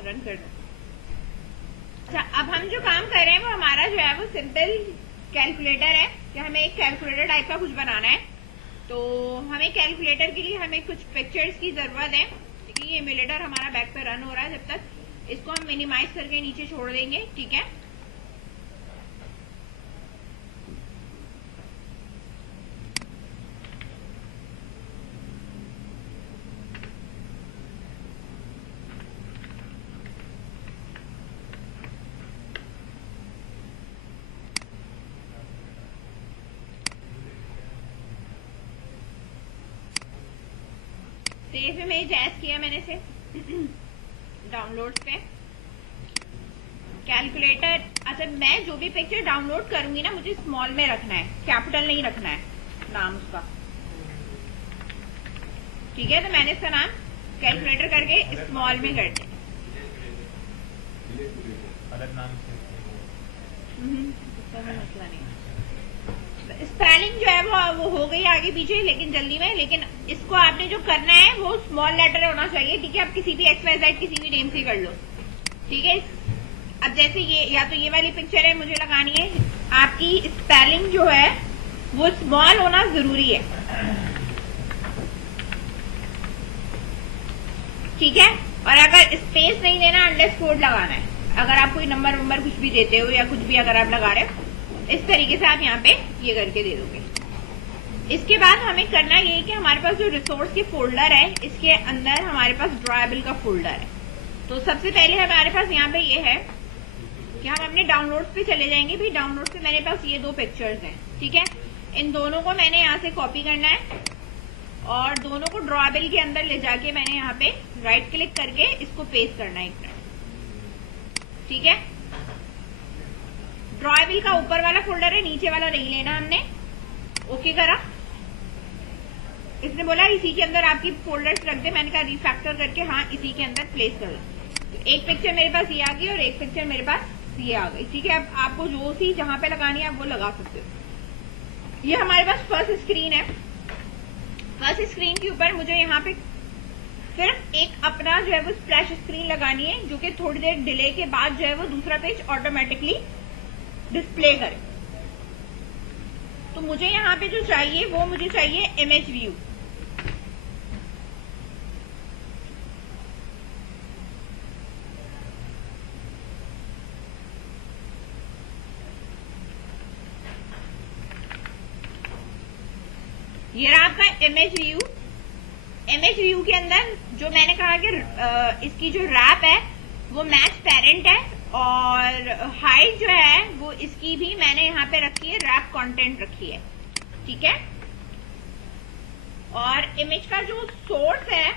Run कर दो। अच्छा, अब हम जो काम कर रहे हैं वो हमारा जो है वो सिंपल कैलकुलेटर है कि हमें एक कैलकुलेटर टाइप का कुछ बनाना है। तो हमें कैलकुलेटर के लिए हमें कुछ पिक्चर्स की जरूरत है। देखिए, ये इम्यूलेटर हमारा बैक पे रन हो रहा है। जब तक इसको हम मिनिमाइज करके नीचे छोड़ देंगे, ठीक है। सेव इमेज एज किया मैंने से डाउनलोड पे कैलकुलेटर। अच्छा, मैं जो भी पिक्चर डाउनलोड करूंगी ना, मुझे स्मॉल में रखना है, कैपिटल नहीं रखना है नाम उसका, ठीक है। तो मैंने इसका नाम कैलकुलेटर करके स्मॉल में कर दिया। अलग नाम से मसला नहीं। स्पेलिंग जो है वो हो गई आगे पीछे लेकिन जल्दी में। लेकिन इसको आपने जो करना है वो स्मॉल लेटर होना चाहिए, ठीक है। आप किसी भी XYZ किसी भी नेम से कर लो, ठीक है। अब जैसे ये या तो ये वाली पिक्चर है, मुझे लगानी है, आपकी स्पेलिंग जो है वो स्मॉल होना जरूरी है, ठीक है। और अगर स्पेस नहीं देना, अंडरस्कोर लगाना है। अगर आप कोई नंबर कुछ भी देते हो या कुछ भी अगर आप लगा रहे हो, इस तरीके से आप यहाँ पे ये करके दे दोगे। इसके बाद हमें करना ये है कि हमारे पास जो रिसोर्स के फोल्डर है, इसके अंदर हमारे पास ड्राइबल का फोल्डर है। तो सबसे पहले हमारे पास यहाँ पे ये है कि हम अपने डाउनलोड्स पे चले जाएंगे। भाई, डाउनलोड्स पे मेरे पास ये दो पिक्चर्स हैं, ठीक है। इन दोनों को मैंने यहाँ से कॉपी करना है और दोनों को ड्राइबल के अंदर ले जाके मैंने यहाँ पे राइट क्लिक करके इसको पेस्ट करना है, एक मिनट, ठीक है। ड्राइबल का ऊपर वाला फोल्डर है, नीचे वाला नहीं लेना हमने। ओके करा। इसने बोला इसी के अंदर आपकी फोल्डर्स रख दे। मैंने कहा रिफैक्टर करके हाँ इसी के अंदर प्लेस कर दो। तो एक पिक्चर मेरे पास ये आ गई और एक पिक्चर मेरे पास ये आ गई, ठीक है। अब आपको जो सी जहां पे लगानी है आप वो लगा सकते हो। ये हमारे पास फर्स्ट स्क्रीन है। फर्स्ट स्क्रीन के ऊपर मुझे यहाँ पे सिर्फ एक अपना जो है वो स्प्लैश स्क्रीन लगानी है, जो कि थोड़ी देर डिले के बाद जो है वो दूसरा पेज ऑटोमेटिकली डिस्प्ले करे। तो मुझे यहाँ पे जो चाहिए वो मुझे चाहिए इमेज व्यू। ये रहा आपका इमेज व्यू। इमेज व्यू के अंदर जो मैंने कहा कि इसकी जो रैप है वो मैच पेरेंट है और हाइट जो है वो इसकी भी मैंने यहाँ पे रखी है, रैप कंटेंट रखी है, ठीक है। और इमेज का जो सोर्स है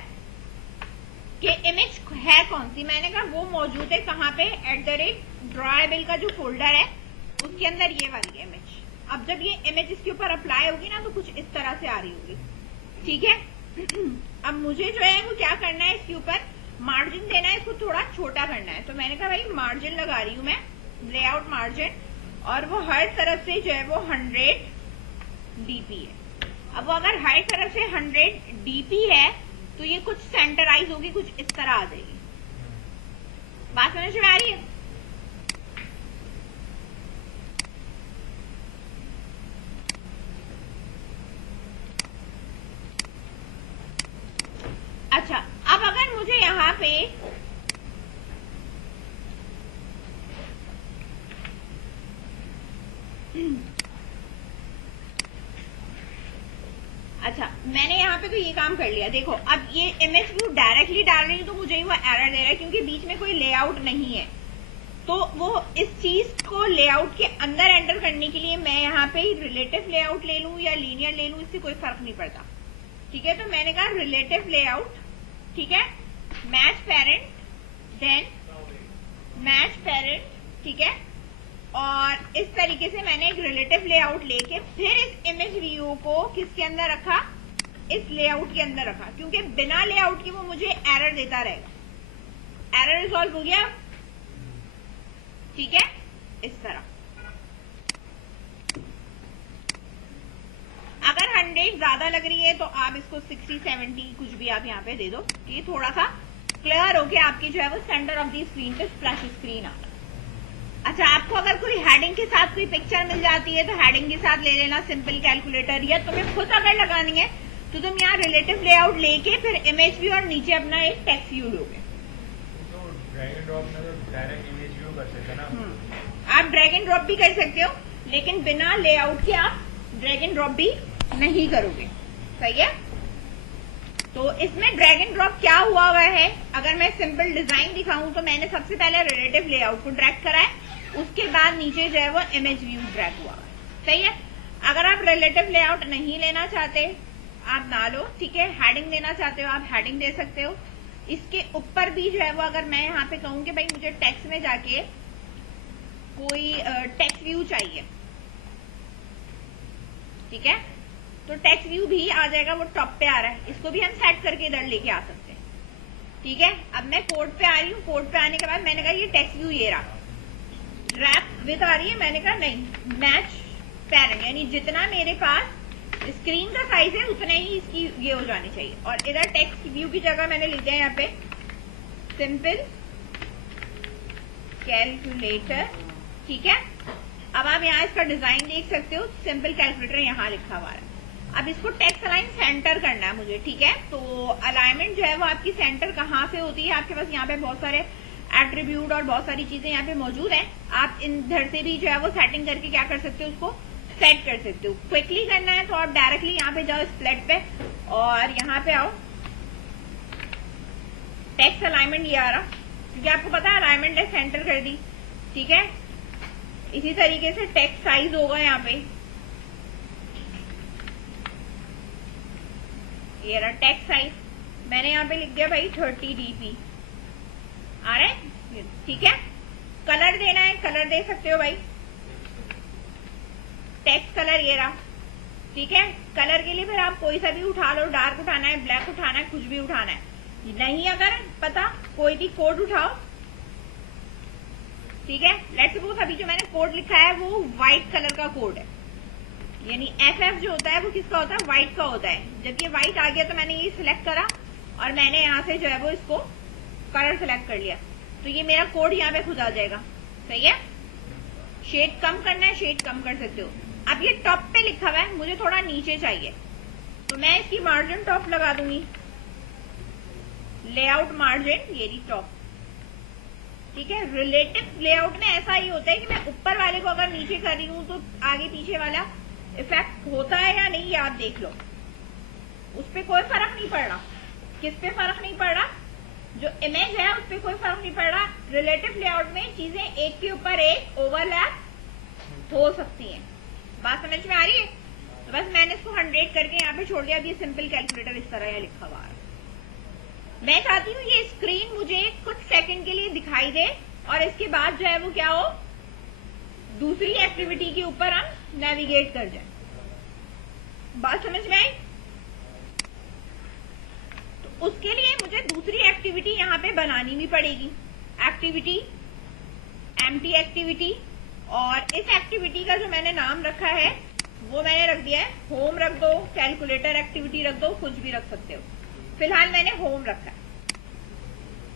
कि इमेज है कौन सी, मैंने कहा वो मौजूद है कहाँ पे, @ड्राइबल का जो फोल्डर है उसके अंदर ये वाली इमेज। अब जब ये इमेज इसके ऊपर अप्लाई होगी ना तो कुछ इस तरह से आ रही होगी, ठीक है। अब मुझे जो है वो क्या करना है, इसके ऊपर मार्जिन देना है, इसको थोड़ा छोटा करना है। तो मैंने कहा भाई मार्जिन लगा रही हूं मैं, लेआउट मार्जिन, और वो हर तरफ से जो है वो 100 dp है। अब वो अगर हर तरफ से 100 dp है तो ये कुछ सेंटराइज होगी, कुछ इस तरह आ जाएगी। बात समझ में आ रही है? अच्छा, अब अगर मुझे यहाँ पे अच्छा, मैंने यहाँ पे तो ये काम कर लिया। देखो, अब ये इमेज व्यू डायरेक्टली डाल रही हूँ तो मुझे वो एरर दे रहा है क्योंकि बीच में कोई लेआउट नहीं है। तो वो इस चीज को लेआउट के अंदर एंटर करने के लिए मैं यहाँ पे रिलेटिव लेआउट ले लूं या लीनियर ले लूं, इससे कोई फर्क नहीं पड़ता, ठीक है। तो मैंने कहा रिलेटिव लेआउट, ठीक है, match parent, then match parent, ठीक है। और इस तरीके से मैंने एक रिलेटिव लेआउट लेके फिर इस इमेज व्यू को किसके अंदर रखा, इस लेआउट के अंदर रखा, क्योंकि बिना लेआउट के वो मुझे एरर देता रहेगा। एरर रिजॉल्व हो गया, ठीक है, इस तरह। अगर 100 ज्यादा लग रही है तो आप इसको 60-70 कुछ भी आप यहाँ पे दे दो कि थोड़ा सा क्लियर हो के आपकी जो है वो सेंटर ऑफ दी स्क्रीन पे स्प्लैश स्क्रीन आ। अच्छा, आपको अगर कोई हेडिंग के साथ कोई पिक्चर मिल जाती है तो हेडिंग के साथ ले लेना सिंपल कैलकुलेटर, या तुम्हें खुद अगर लगानी है तो तुम यहाँ रिलेटिव लेआउट लेके फिर इमेज व्यू और नीचे अपना एक टेक्स्ट व्यू लोगे। तो ड्रैग एंड ड्रॉप में तो डायरेक्ट इमेज व्यू कर सकते हैं ना। आप ड्रैग एंड ड्रॉप भी कर सकते हो, लेकिन बिना लेआउट के आप ड्रैग एंड ड्रॉप भी नहीं करोगे। सही है। तो इसमें ड्रैग एंड ड्रॉप क्या हुआ है, अगर मैं सिंपल डिजाइन दिखाऊं तो मैंने सबसे पहले रिलेटिव लेआउट को ड्रैग करा है, उसके बाद नीचे जो है वो इमेज व्यू ड्रैग हुआ है। सही है। अगर आप रिलेटिव लेआउट नहीं लेना चाहते आप ना लो, ठीक है। हेडिंग देना चाहते हो आप हेडिंग दे सकते हो। इसके ऊपर भी जो है वो अगर मैं यहाँ पे कहूँ कि भाई मुझे टेक्स्ट में जाके कोई टेक्स्ट व्यू चाहिए, ठीक है, तो टेक्स्ट व्यू भी आ जाएगा, वो टॉप पे आ रहा है, इसको भी हम सेट करके इधर लेके आ सकते हैं। ठीक है। अब मैं कोड पे आ रही हूँ, कोड पे आने के बाद मैंने कहा ये टेक्स्ट व्यू ये रहा, रैप विद आ रही है, मैंने कहा नहीं मैच पैरेंट, यानी जितना मेरे पास स्क्रीन का साइज है उतने ही इसकी ये हो जानी चाहिए। और इधर टेक्स्ट व्यू की जगह मैंने लिख दिया यहाँ पे सिंपल कैलकुलेटर। ठीक है। अब आप यहाँ इसका डिजाइन देख सकते हो, सिंपल कैलकुलेटर यहाँ लिखा हुआ है। अब इसको टेक्स्ट अलाइन सेंटर करना है मुझे, ठीक है। तो अलाइनमेंट जो है वो आपकी सेंटर कहाँ पे होती है, आपके पास यहाँ पे बहुत सारे एट्रीब्यूट और बहुत सारी चीजें यहाँ पे मौजूद हैं। आप इधर से भी जो है वो सेटिंग करके क्या कर सकते हो, उसको सेट कर सकते हो। क्विकली करना है तो आप डायरेक्टली यहाँ पे जाओ स्प्लिट पे और यहाँ पे आओ टेक्स्ट अलाइनमेंट ये आ रहा, क्योंकि आपको पता है अलाइनमेंट है सेंटर कर दी। ठीक है। इसी तरीके से टेक्स्ट साइज होगा यहाँ पे, ये रहा टेक्स्ट साइज, मैंने यहाँ पे लिख दिया भाई 30 dp आ रहा है। ठीक है। कलर देना है, कलर दे सकते हो भाई, टेक्स्ट कलर ये रहा। ठीक है। कलर के लिए फिर आप कोई सा भी उठा लो, डार्क उठाना है, ब्लैक उठाना है, कुछ भी उठाना है, नहीं अगर पता कोई भी कोड उठाओ। ठीक है। लेट्स सपोज अभी जो मैंने कोड लिखा है वो व्हाइट कलर का कोड है, यानी FF जो होता है वो किसका होता है, व्हाइट का होता है। जब ये व्हाइट आ गया तो मैंने ये सिलेक्ट करा और मैंने यहाँ से जो है वो इसको कलर सिलेक्ट कर लिया, तो ये मेरा कोड यहाँ पे खुद आ जाएगा। सही है। शेड कम करना है, शेड कम कर सकते हो। अब ये टॉप पे लिखा हुआ है, मुझे थोड़ा नीचे चाहिए, तो मैं इसकी मार्जिन टॉप लगा दूंगी, लेआउट मार्जिन ये टॉप। ठीक है। रिलेटिव लेआउट में ऐसा ही होता है कि मैं ऊपर वाले को अगर नीचे कर रही हूँ तो आगे पीछे वाला इफेक्ट होता है या नहीं, ये आप देख लो, उस पर कोई फर्क नहीं पड़ रहा। किस पे फर्क नहीं पड़ रहा, जो इमेज है उस पर कोई फर्क नहीं पड़ रहा। रिलेटिव लेआउट में चीजें एक के ऊपर एक ओवरलैप हो सकती हैं। बात समझ में आ रही है। तो बस मैंने इसको 100 करके यहाँ पे छोड़ दिया। अब ये सिंपल कैलकुलेटर इस तरह लिखा हुआ है। मैं चाहती हूँ ये स्क्रीन मुझे कुछ सेकंड के लिए दिखाई दे और इसके बाद जो है वो क्या हो, दूसरी एक्टिविटी के ऊपर हम नेविगेट कर जाए। बात समझ में आई। तो उसके लिए मुझे दूसरी एक्टिविटी यहाँ पे बनानी भी पड़ेगी, एक्टिविटी एम्प्टी एक्टिविटी। और इस एक्टिविटी का जो मैंने नाम रखा है वो मैंने रख दिया है होम। रख दो, कैलकुलेटर एक्टिविटी रख दो, कुछ भी रख सकते हो। फिलहाल मैंने होम रखा है।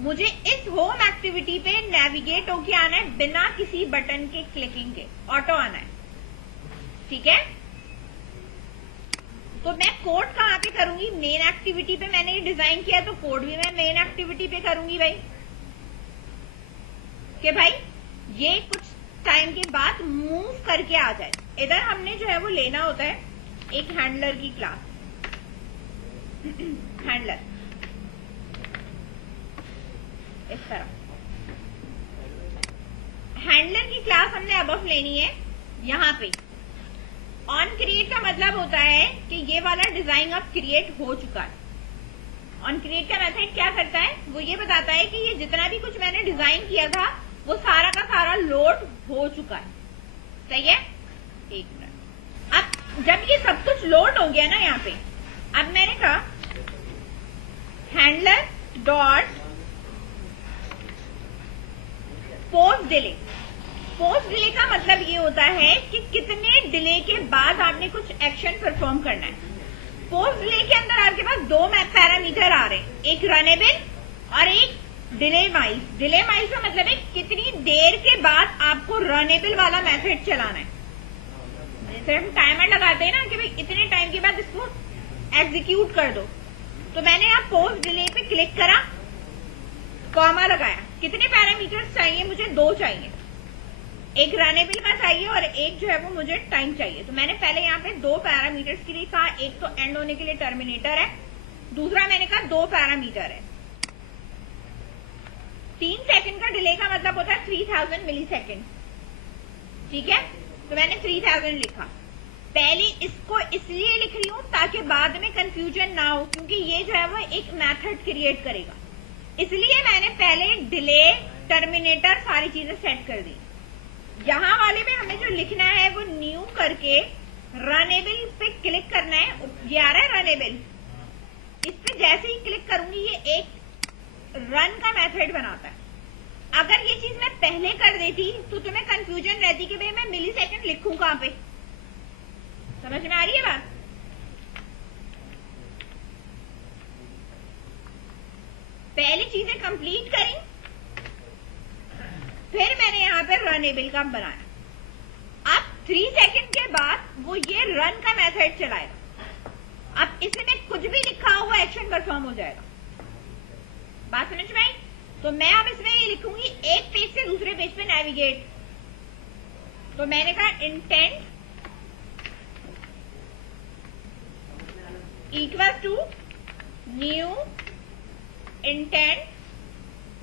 मुझे इस होम एक्टिविटी पे नेविगेट होके आना है बिना किसी बटन के क्लिकिंग के, ऑटो आना है। ठीक है। तो मैं कोड कहाँ पे करूंगी, मेन एक्टिविटी पे मैंने ये डिजाइन किया तो कोड भी मैं मेन एक्टिविटी पे करूंगी भाई, कि भाई ये कुछ टाइम के बाद मूव करके आ जाए। इधर हमने जो है वो लेना होता है एक हैंडलर की क्लास, हैंडलर इस तरह हैंडलर की क्लास हमने अब लेनी है। यहाँ पे ऑन क्रिएट का मतलब होता है कि ये वाला डिजाइन अब क्रिएट हो चुका है। ऑन क्रिएट का मेथड क्या करता है, वो ये बताता है कि ये जितना भी कुछ मैंने डिजाइन किया था वो सारा का सारा लोड हो चुका है। सही है। एक मिनट। अब जब ये सब कुछ लोड हो गया ना यहाँ पे, अब मैंने कहा handler dot post delay. Post delay का मतलब ये होता है कि कितने डिले के बाद आपने कुछ एक्शन परफॉर्म करना है। पोस्ट डिले के अंदर आपके पास दो पैरामीटर आ रहे हैं, एक रनेबल और एक डिले माइल्स। डिले माइल्स का मतलब है कितनी देर के बाद आपको रनेबल वाला मेथड चलाना है। जैसे हम टाइमर लगाते हैं ना कि भाई इतने टाइम के बाद इसको एग्जीक्यूट कर दो, तो मैंने यहाँ पोस्ट डिले पे क्लिक करा, कॉमा लगाया। कितने पैरामीटर्स चाहिए मुझे? दो चाहिए, एक रनेबल का चाहिए और एक जो है वो मुझे टाइम चाहिए। तो मैंने पहले यहाँ पे दो पैरामीटर्स के लिए कहा, एक तो एंड होने के लिए टर्मिनेटर है, दूसरा मैंने कहा दो पैरामीटर है। 3 सेकंड का डिले का मतलब होता है 3000 मिली सेकेंड, ठीक है। तो मैंने 3000 लिखा। पहले इसको इसलिए लिख रही हूं ताकि बाद में कंफ्यूजन ना हो, क्योंकि ये जो है वो एक मेथड क्रिएट करेगा, इसलिए मैंने पहले डिले, टर्मिनेटर सारी चीजें सेट कर दी। यहां वाले में हमें जो लिखना है वो न्यू करके रनेबल पे क्लिक करना है। ये आ रहा है रनेबल, इस पे जैसे ही क्लिक करूंगी ये एक रन का मेथड बनाता है। अगर ये चीज मैं पहले कर देती तो तुम्हें कंफ्यूजन रहती कि भाई मैं मिली सेकेंड लिखूं कहां पे। समझ में आ रही है बात? पहले चीजें कंप्लीट करी, फिर मैंने यहां पे रनेबल का बनाया। अब 3 सेकंड के बाद वो ये रन का मेथड चलाएगा। अब इसमें कुछ भी लिखा हुआ एक्शन परफॉर्म हो जाएगा। बात समझ में आई? तो मैं अब इसमें ये लिखूंगी एक पेज से दूसरे पेज पे नेविगेट। तो मैंने कहा intent equal to new intent.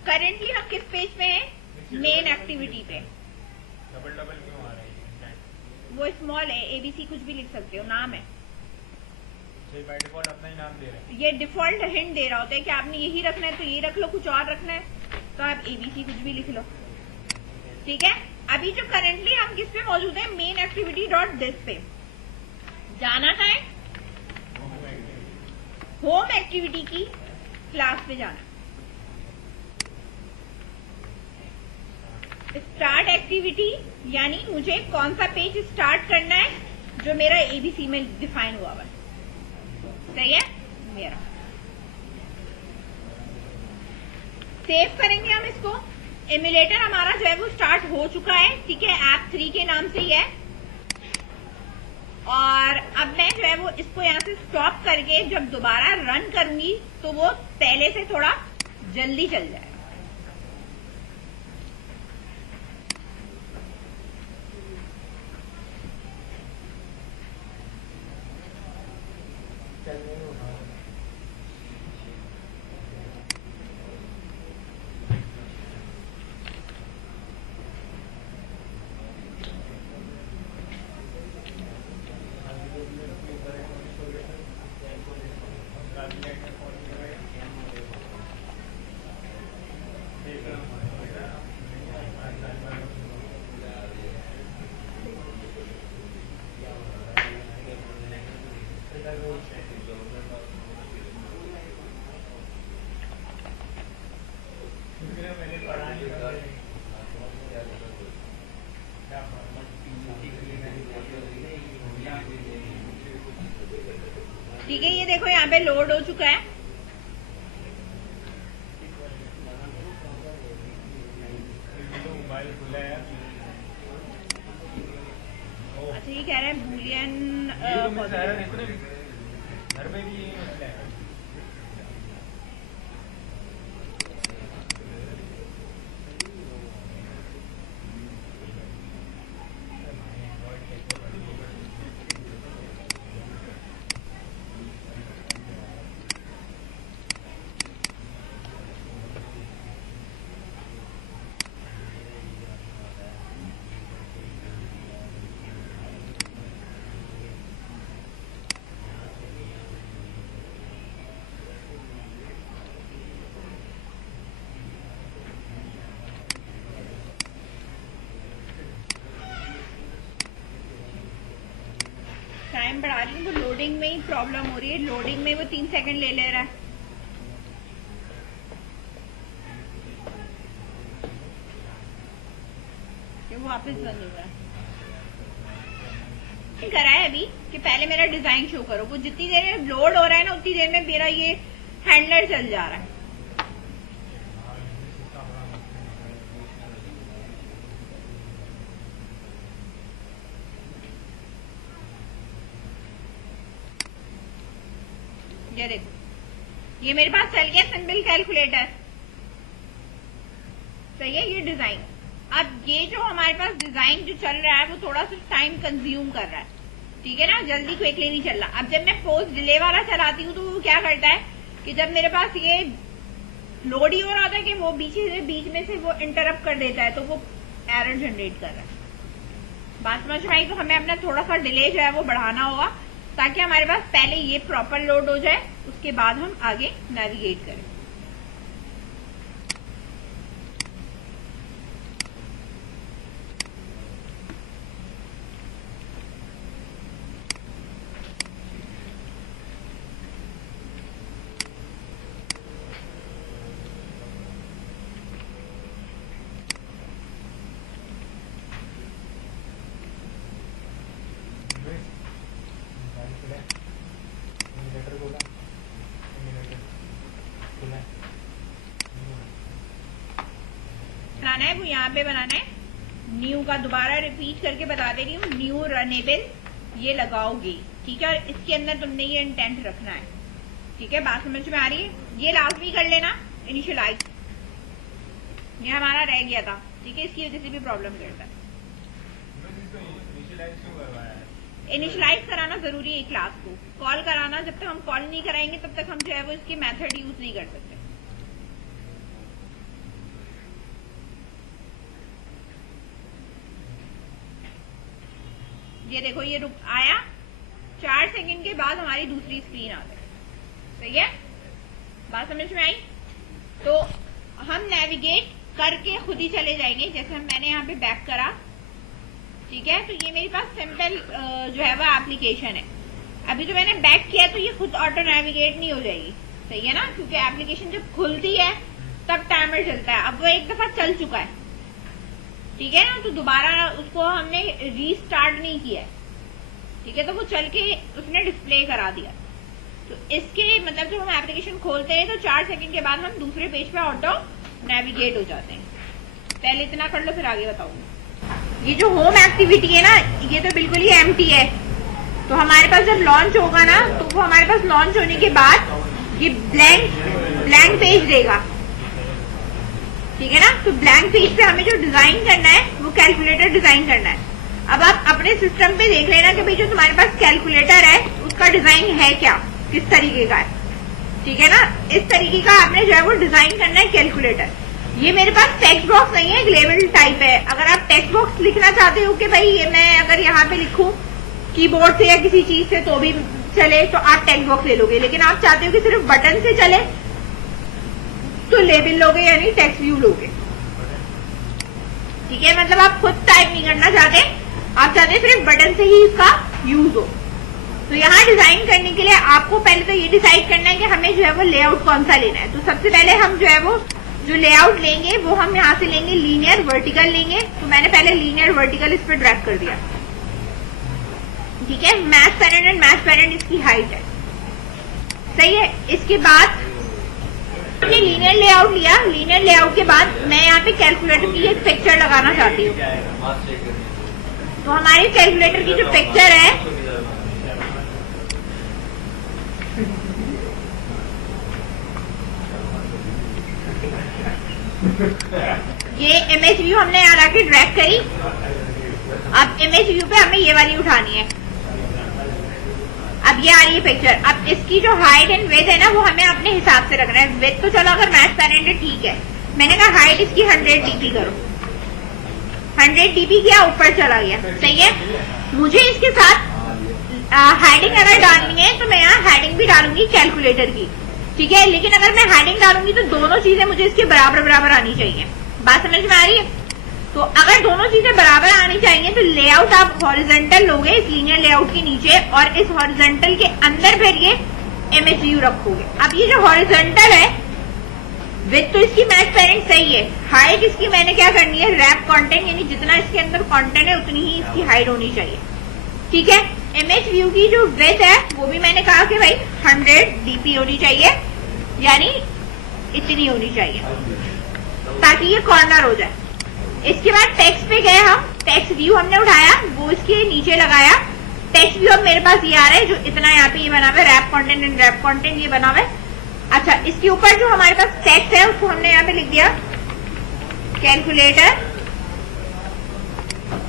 Currently हम किस पेज पे हैं? मेन एक्टिविटी पे। डबल डबल क्यों आ रहा है? वो स्मॉल है, एबीसी कुछ भी लिख सकते हो, नाम है। बाय डिफॉल्ट अपना ही नाम दे रहे हैं। ये डिफॉल्ट हिंट दे रहा होता है कि आपने यही रखना है तो ये रख लो, कुछ और रखना है तो आप एबीसी कुछ भी लिख लो, ठीक है। अभी जो करंटली हम किस पे मौजूद है? मेन एक्टिविटी डॉट दिस पे। जाना था होम एक्टिविटी की क्लास पे जाना। स्टार्ट एक्टिविटी यानी मुझे कौन सा पेज स्टार्ट करना है जो मेरा एबीसी में डिफाइन हुआ हुआ। सही है मेरा। सेव करेंगे हम इसको। एमुलेटर हमारा जो है वो स्टार्ट हो चुका है, ठीक है, ऐप 3 के नाम से ही है। और अब मैं जो है वो इसको यहां से स्टॉप करके जब दोबारा रन करूंगी तो वो पहले से थोड़ा जल्दी चल जाएगा। ठीक है, ये देखो यहाँ पे लोड हो चुका है। अच्छा, ये कह रहे हैं बूलियन घर में भी यही मसला है। टाइम बढ़ा रही हूँ, वो लोडिंग में ही प्रॉब्लम हो रही है। लोडिंग में वो 3 सेकंड ले रहा है। वो वापस बंद हो रहा है। करा है अभी कि पहले मेरा डिजाइन शो करो। वो जितनी देर में लोड हो रहा है ना उतनी देर में मेरा ये हैंडलर चल जा रहा है। ये देखो, ये मेरे पास चल गया सिंबल कैलकुलेटर। सही है ये डिजाइन। अब ये जो हमारे पास डिजाइन जो चल रहा है वो थोड़ा सा टाइम कंज्यूम कर रहा है, ठीक है ना, जल्दी क्विकली नहीं चल रहा। अब जब मैं पोस्ट डिले वाला चलाती हूँ तो वो क्या करता है कि जब मेरे पास ये लोड ही हो रहा था कि वो बीच में से वो इंटरप्ट कर देता है, तो वो एरर जनरेट कर रहा है। बात समझ में आई? तो हमें अपना थोड़ा सा डिले जो है वो बढ़ाना होगा ताकि हमारे पास पहले ये प्रॉपर लोड हो जाए, उसके बाद हम आगे नेविगेट करें। बनाना है वो यहाँ पे बनाना है न्यू का। दोबारा रिपीट करके बता दे रही हूँ, न्यू रनेबल ये लगाओगी, ठीक है। और इसके अंदर तुमने ये इंटेंट रखना है, ठीक है। बात समझ में आ रही है? ये लाजमी कर लेना इनिशियलाइज, ये हमारा रह गया था, ठीक है। इसकी वजह से भी प्रॉब्लम करता है। इनिशियलाइज कराना जरूरी है क्लास को। कॉल कराना, जब तक हम कॉल नहीं कराएंगे तब तक हम जो है वो इसकी मेथड यूज नहीं कर सकते। ये देखो ये रुक आया, 4 सेकंड के बाद हमारी दूसरी स्क्रीन आ गई। सही है? बात समझ में आई? तो हम नेविगेट करके खुद ही चले जाएंगे। जैसे मैंने यहाँ पे बैक करा, ठीक है। तो ये मेरे पास सिंपल जो है वो एप्लीकेशन है। अभी जो मैंने बैक किया तो ये खुद ऑटो नेविगेट नहीं हो जाएगी, सही है ना, क्योंकि एप्लीकेशन जब खुलती है तब टाइमर चलता है। अब वो एक दफा चल चुका है, ठीक है ना, तो दोबारा उसको हमने रीस्टार्ट नहीं किया है, ठीक है। तो वो चल के उसने डिस्प्ले करा दिया। तो इसके मतलब जब हम एप्लीकेशन खोलते हैं तो 4 सेकंड के बाद हम दूसरे पेज पे ऑटो नेविगेट हो जाते हैं। पहले इतना कर लो फिर आगे बताऊंगी। ये जो होम एक्टिविटी है ना, ये तो बिल्कुल ही एम्प्टी है। तो हमारे पास जब लॉन्च होगा ना तो वो हमारे पास लॉन्च होने के बाद ये ब्लैंक पेज देगा, ठीक है ना। तो ब्लैंक पेज पे हमें जो डिजाइन करना है वो कैलकुलेटर डिजाइन करना है। अब आप अपने सिस्टम पे देख लेना कि भाई जो तुम्हारे पास कैलकुलेटर है उसका डिजाइन है क्या, किस तरीके का है, ठीक है ना। इस तरीके का आपने जो है वो डिजाइन करना है कैलकुलेटर। ये मेरे पास टेक्स्ट बॉक्स नहीं है, एक लेबल टाइप है। अगर आप टेक्स्ट बॉक्स लिखना चाहते हो कि भाई ये मैं अगर यहाँ पे लिखूं कीबोर्ड से या किसी चीज से तो भी चले, तो आप टेक्स्ट बॉक्स ले लोगे। लेकिन आप चाहते हो कि सिर्फ बटन से चले तो लेबल लोगे, यानी टेक्स्ट व्यू लोगे, ठीक है। मतलब आप खुद टाइप नहीं करना चाहते, आप चाहते सिर्फ बटन से ही इसका यूज हो। तो यहाँ डिजाइन करने के लिए आपको पहले तो ये डिसाइड करना है कि हमें जो है वो लेआउट कौन सा लेना है। तो सबसे पहले हम जो है वो जो लेआउट लेंगे वो हम यहाँ से लेंगे लीनियर वर्टिकल लेंगे। तो मैंने पहले लीनियर वर्टिकल इस पर ड्रैग कर दिया, ठीक है। Match parent and match parent इसकी हाइट है, सही है। इसके बाद हमने लीनियर लेआउट लिया। लीनियर लेआउट के बाद मैं यहाँ पे कैलकुलेटर की एक पिक्चर लगाना चाहती हूँ। तो हमारे कैलकुलेटर की जो पिक्चर है ये इमेज व्यू हमने यहाँ आके ड्रैग करी। अब इमेज व्यू पे हमें ये वाली उठानी है। अब ये आ रही है पिक्चर। अब इसकी जो हाइट एंड विड्थ है ना वो हमें अपने हिसाब से रखना है। विड्थ तो चलो अगर मैच पैरेंट है ठीक है, मैंने कहा हाइट इसकी 100 dp करो। 100 dp किया, ऊपर चला गया, सही है। मुझे इसके साथ हेडिंग अगर डालनी है तो मैं यहाँ हेडिंग भी डालूंगी कैलकुलेटर की, ठीक है। लेकिन अगर मैं हेडिंग डालूंगी तो दोनों चीजें मुझे इसके बराबर बराबर आनी चाहिए। बात समझ में आ रही है? तो अगर दोनों चीजें बराबर आनी चाहिए तो लेआउट आप हॉरिजॉन्टल लोगे इस लीनियर लेआउट के नीचे, और इस हॉरिजॉन्टल के अंदर फिर ये इमेज व्यू रखोगे। अब ये जो हॉरिजॉन्टल है विड्थ तो इसकी मैच पैरेंट सही है, हाइट इसकी मैंने क्या करनी है रैप कंटेंट, यानी जितना इसके अंदर कंटेंट है उतनी ही इसकी हाइट होनी चाहिए, ठीक है। इमेज व्यू की जो विड्थ है वो भी मैंने कहा कि भाई 100 dp होनी चाहिए, यानी इतनी होनी चाहिए ताकि ये कॉर्नर हो जाए। इसके बाद टेक्स्ट पे गए हम, टेक्स्ट व्यू हमने उठाया, वो इसके नीचे लगाया। टेक्स्ट व्यू अब मेरे पास ये आ रहा है जो इतना यहाँ पे ये बना हुआ है, wrap content and wrap content ये बना हुआ है। अच्छा, इसके ऊपर जो हमारे पास टेक्स्ट है उसको हमने यहाँ पे लिख दिया कैलकुलेटर,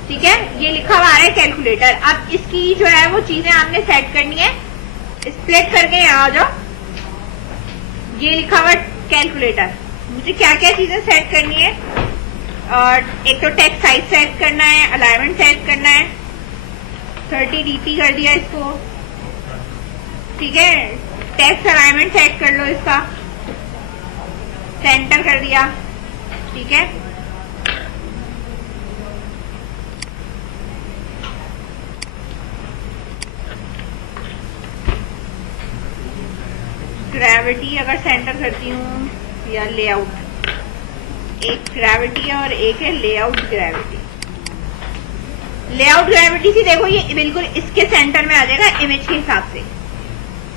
ठीक है, ये लिखा हुआ आ रहा है कैलकुलेटर। अब इसकी जो है वो चीजें आपने सेट करनी है, स्प्लिट करके यहाँ आ जाओ, ये लिखा हुआ कैलकुलेटर। मुझे क्या क्या चीजें सेट करनी है, और एक तो टेक्स्ट साइज सेट करना है, अलाइनमेंट सेट करना है, 30 dp कर दिया इसको, ठीक है। टेक्स्ट अलाइनमेंट सेट कर लो, इसका सेंटर कर दिया, ठीक है। ग्रेविटी अगर सेंटर करती हूँ या लेआउट, एक ग्रेविटी है और एक है लेआउट ग्रेविटी। लेआउट ग्रेविटी से देखो ये बिल्कुल इसके सेंटर में आ जाएगा इमेज के हिसाब से,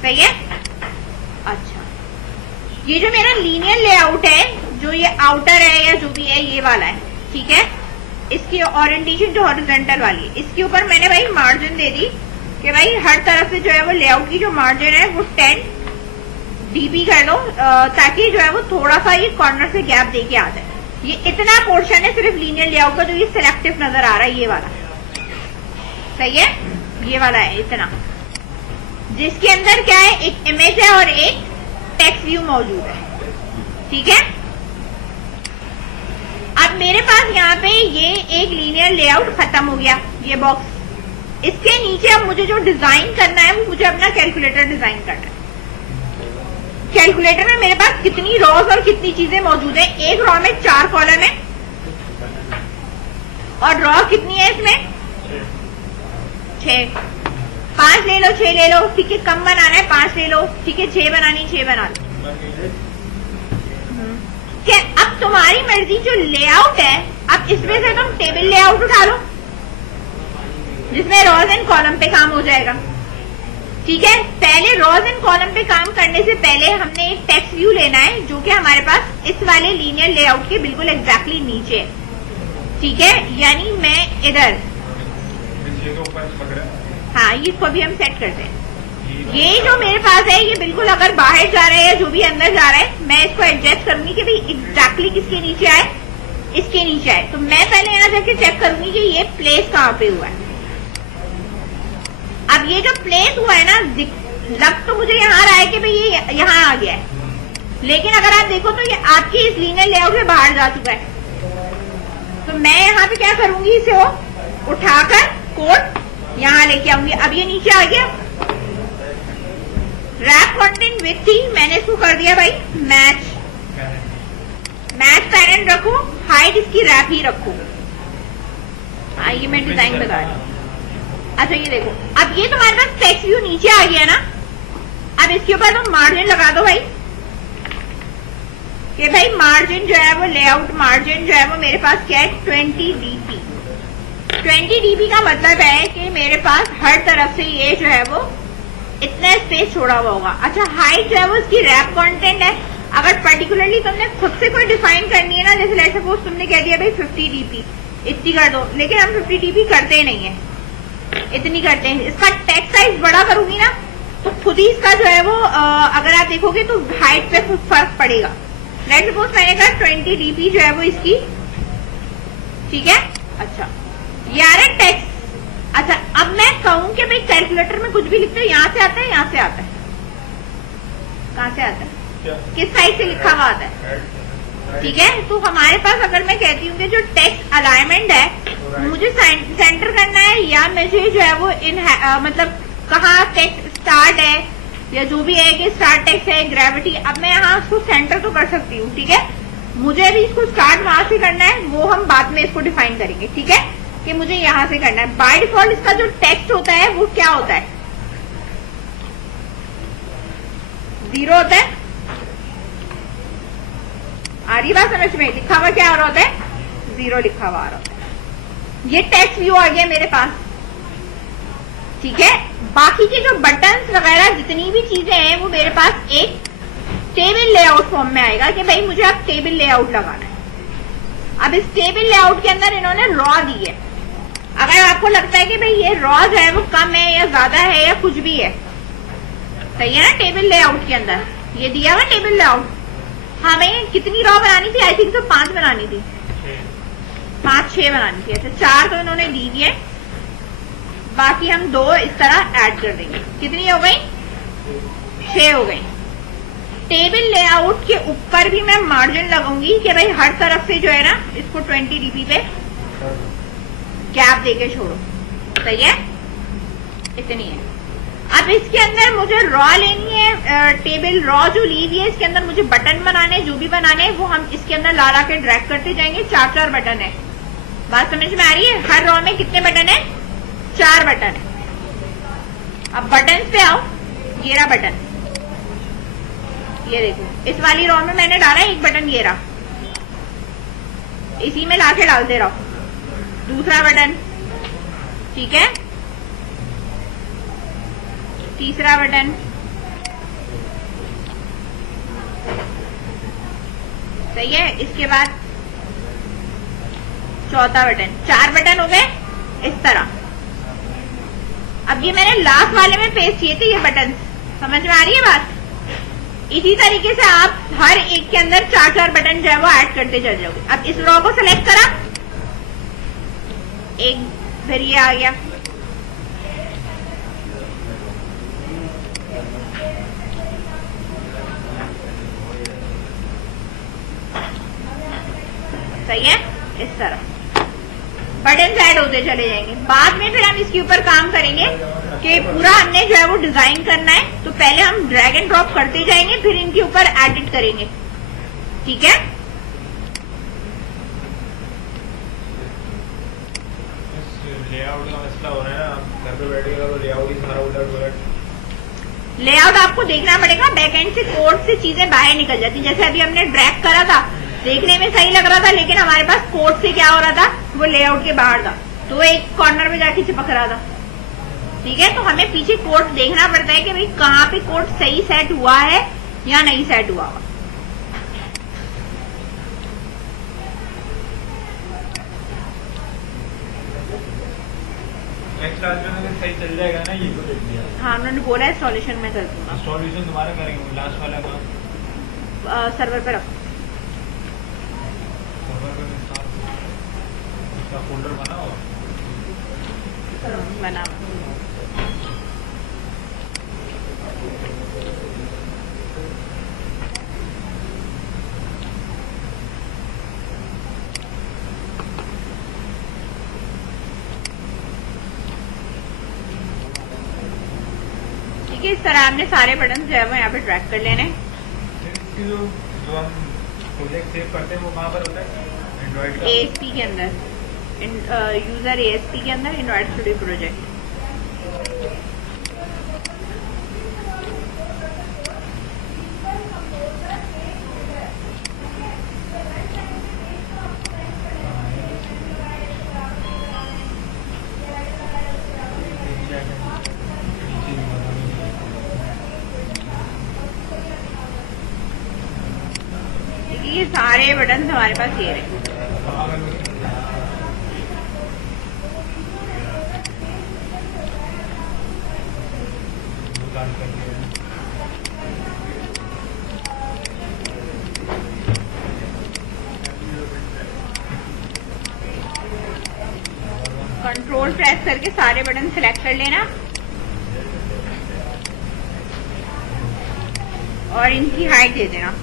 सही है। अच्छा, ये जो मेरा लीनियर लेआउट है, जो ये आउटर है या जो भी है ये वाला है, ठीक है, इसकी ओरिएंटेशन जो हॉरिजॉन्टल वाली है, इसके ऊपर मैंने भाई मार्जिन दे दी कि भाई हर तरफ से जो है वो लेआउट की जो मार्जिन है वो 10 dp कर लो, ताकि जो है वो थोड़ा सा ये कॉर्नर से गैप देके आ जाए। ये इतना पोर्शन है सिर्फ लीनियर लेआउट का जो ये सिलेक्टिव नजर आ रहा है, ये वाला, सही है, ये वाला है इतना, जिसके अंदर क्या है, एक इमेज है और एक टेक्स्ट व्यू मौजूद है, ठीक है। अब मेरे पास यहाँ पे ये एक लीनियर लेआउट खत्म हो गया, ये बॉक्स। इसके नीचे अब मुझे जो डिजाइन करना है वो मुझे अपना कैलकुलेटर डिजाइन करना है। कैलकुलेटर में मेरे पास कितनी रॉज और कितनी चीजें मौजूद है, एक रॉ में 4 कॉलम है, और रॉ कितनी है इसमें 6। 5 ले लो, 6 ले लो, ठीक है, कम बनाना है 5 ले लो, ठीक है, 6 बनानी 6 बना लो। क्या अब तुम्हारी मर्जी, जो लेआउट है अब इसमें से तुम टेबल लेआउट उठा लो जिसमें रॉज एंड कॉलम पे काम हो जाएगा, ठीक है। पहले रॉज एंड कॉलम पे काम करने से पहले हमने एक टेक्स्ट व्यू लेना है जो कि हमारे पास इस वाले लीनियर लेआउट के बिल्कुल एग्जैक्टली नीचे है, ठीक है। यानी मैं इधर, हाँ, ये इसको भी हम सेट करते हैं। ये जो मेरे पास है ये बिल्कुल अगर बाहर जा रहा है या जो भी अंदर जा रहा है, मैं इसको एडजस्ट करूंगी कि भाई एग्जैक्टली किसके नीचे आए, इसके नीचे आए। तो मैं पहले यहाँ जाके चेक करूंगी कि ये प्लेस कहाँ पे हुआ है। अब ये जो प्लेस हुआ है ना, लग तो मुझे यहाँ रहा है कि भाई ये यहाँ आ गया है, लेकिन अगर आप देखो तो ये आपकी इस लीनियर लेआउट से बाहर जा चुका है। तो मैं यहाँ पे क्या करूंगी, इसे वो उठाकर कोड यहाँ लेके आऊंगी। अब ये नीचे आ गया, रैप कंटेंट विथ थी, मैंने इसको कर दिया भाई मैच पैरेंट रखो, हाइट इसकी रैप ही रखो। आइए मैं डिजाइन बता रही हूँ। अच्छा, ये देखो, अब ये तुम्हारे पास टेक्स्ट व्यू नीचे आ गया ना, अब इसके ऊपर तुम मार्जिन लगा दो भाई, कि भाई मार्जिन जो है वो लेआउट मार्जिन जो है वो मेरे पास क्या है 20 dp। 20 dp का मतलब है कि मेरे पास हर तरफ से ये जो है वो इतना स्पेस छोड़ा हुआ होगा। अच्छा, हाइट जो है वो इसकी रैप कंटेंट है। अगर पर्टिकुलरली तुमने खुद से कोई डिफाइन करनी है ना, जैसे लेट्स सपोज तुमने कह दिया भाई 50 dp इतनी कर दो, लेकिन हम 50 dp करते नहीं है, इतनी करते हैं। इसका टेक्स्ट साइज बड़ा करूंगी ना तो खुद ही इसका जो है वो अगर आप देखोगे तो हाइट पे खुद फर्क पड़ेगा। लेट्स सपोज मैंने कहा 20 dp जो है वो इसकी, ठीक है। अच्छा, ये आ रहा है टेक्स्ट। अच्छा, अब मैं कहूं कि भाई कैलकुलेटर में कुछ भी लिखते हो, यहाँ से आता है, यहाँ से आता है, कहाँ से आता है, किस साइड से लिखा हुआ आता है, ठीक है। तो हमारे पास अगर मैं कहती हूँ कि जो टेक्स्ट अलाइनमेंट है मुझे सेंटर करना है, या मुझे जो है वो मतलब कहाँ टेक्स्ट स्टार्ट है या जो भी है कि स्टार्ट टेक्स्ट है, ग्रेविटी, अब मैं यहाँ उसको सेंटर तो कर सकती हूँ, ठीक है। मुझे अभी इसको स्टार्ट वहां से करना है, वो हम बाद में इसको डिफाइन करेंगे, ठीक है, कि मुझे यहाँ से करना है। बाय डिफॉल्ट इसका जो टेक्स्ट होता है वो क्या होता है, 0 होता है। आ रही बात समझ में, लिखा हुआ क्या आ रहा होता है, 0 लिखा हुआ आ रहा होता है। ये टेक्स्ट व्यू आ गया मेरे पास, ठीक है। बाकी के जो बटन्स वगैरह जितनी भी चीजें हैं वो मेरे पास एक टेबल लेआउट फॉर्म में आएगा कि भाई मुझे अब टेबल लेआउट लगाना है। अब इस टेबल लेआउट के अंदर इन्होंने रॉ दी है। अगर आपको लगता है कि भाई ये रॉ जो है वो कम है या ज्यादा है या कुछ भी है, सही है ना, टेबल लेआउट के अंदर ये दिया हुआ टेबल लेआउट। हमें कितनी रॉ बनानी थी? आई थिंक तो 5 बनानी थी, 5-6 बनानी थी। अच्छा 4 तो इन्होंने दी हुई है, बाकी हम 2 इस तरह ऐड कर देंगे। कितनी हो गई? 6 हो गई। टेबल लेआउट के ऊपर भी मैं मार्जिन लगाऊंगी कि भाई हर तरफ से जो है ना इसको 20 dp पे गैप देके छोड़ो, सही है, इतनी है। अब इसके अंदर मुझे रॉ लेनी है, टेबल रॉ जो ली हुई है इसके अंदर मुझे बटन बनाने, जो भी बनाने हैं वो हम इसके अंदर ला के ड्रैग करते जाएंगे। 4-4 बटन है, बात समझ में आ रही है? हर रॉ में कितने बटन है? 4 बटन है। अब बटन पे आओ, ये रहा बटन, ये देखो इस वाली रॉ में मैंने डाला 1 बटन, ये रहा, इसी में लाके डालते रहो। दूसरा बटन, ठीक है, तीसरा बटन, सही है, इसके बाद चौथा बटन। 4 बटन हो गए इस तरह। अब ये मैंने लास्ट वाले में पेस्ट किए थे ये बटन, समझ में आ रही है बात? इसी तरीके से आप हर एक के अंदर 4-4 बटन जो है वो ऐड करते चल जाओगे। अब इस रॉ को सेलेक्ट करा, एक फिर ये आ गया, सही है, इस तरह बटन ऐड होते चले जाएंगे। बाद में फिर हम इसके ऊपर काम करेंगे कि पूरा हमने जो है वो डिजाइन करना है, तो पहले हम ड्रैग एंड ड्रॉप करते जाएंगे, फिर इनके ऊपर एडिट करेंगे, ठीक है। लेआउट का मसला हो रहा है ना, घर पे बैठेगा तो लेआउट ही सारा उलट पुलट। लेआउट आपको देखना पड़ेगा, बैक एंड से कोड से चीजें बाहर निकल जाती। जैसे अभी हमने ड्रैग करा था, देखने में सही लग रहा था, लेकिन हमारे पास कोड से क्या हो रहा था, वो लेआउट के बाहर था, तो वो एक कॉर्नर में जाके चिपक रहा था, ठीक है। तो हमें पीछे कोड देखना पड़ता है कि भाई कहाँ पे कोड सही सेट हुआ है या नहीं सेट हुआ। नेक्स्ट क्लास में अगर सही चल जाएगा ना, ये तो देख लिया। हाँ, उन्होंने बोला है सॉल्यूशन में कर दूंगा। सॉल्यूशन दोबारा करेंगे, लास्ट वाला का सर्वर पे रखो, सर्वर पे इसका फोल्डर बनाओ, बना। ठीक है, इस तरह हमने सारे बटन जो है वो यहाँ पे ट्रैक कर लेने। जो हम प्रोजेक्ट सेव करते हैं वो कहाँ पर होता है? एंड्रॉइड का ASP के अंदर, यूजर ASP के अंदर एंड्रॉइड स्टूडियो प्रोजेक्ट। ये सारे बटन हमारे पास ये रहे। कंट्रोल प्रेस करके सारे बटन सिलेक्ट कर लेना और इनकी हाइट दे देना।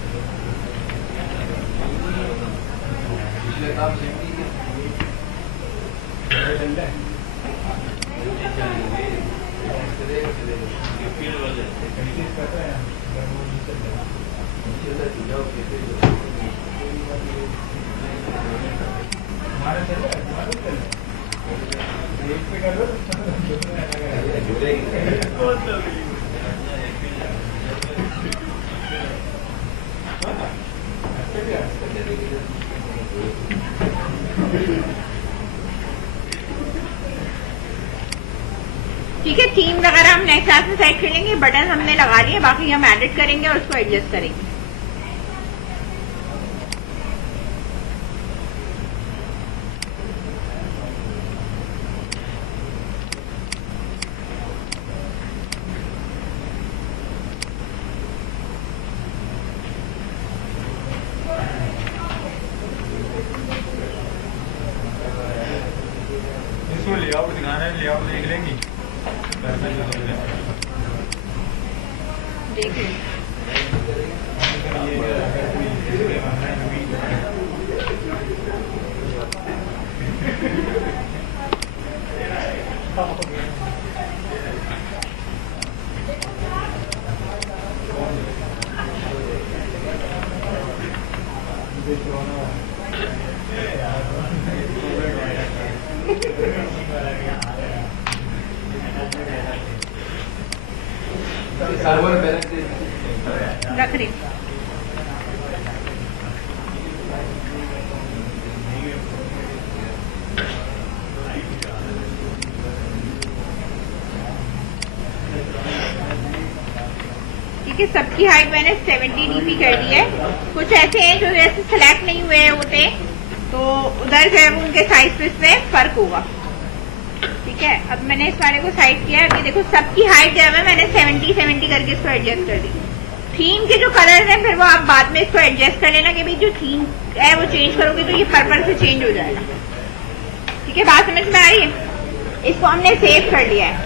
ठीक है, थीम वगैरह हम नेक्स्ट क्लास में सेट कर लेंगे। बटन हमने लगा लिए, बाकी हम एडिट करेंगे और उसको एडजस्ट करेंगे। इसको लेआउट दिखाना है, लेआउट देख लेंगी घर पे जो समझ आए। देख लो। रख रही। ठीक है, सबकी हाइट मैंने 70 dp कर दी है। कुछ ऐसे हैं जो जैसे सेलेक्ट नहीं हुए होते, तो उधर जो है वो उनके साइज पे इसमें फर्क होगा। ठीक है, अब मैंने इस वाले को साइड किया। अभी देखो सबकी हाइट जो है मैंने 70 करके इसको एडजस्ट कर दी। थीम के जो कलर हैं फिर वो आप बाद में इसको एडजस्ट कर लेना कि भाई जो थीम है वो चेंज करोगे तो ये पर्पल से चेंज हो जाएगा। ठीक है, बात समझ में आ रही है? इसको हमने सेव कर लिया है।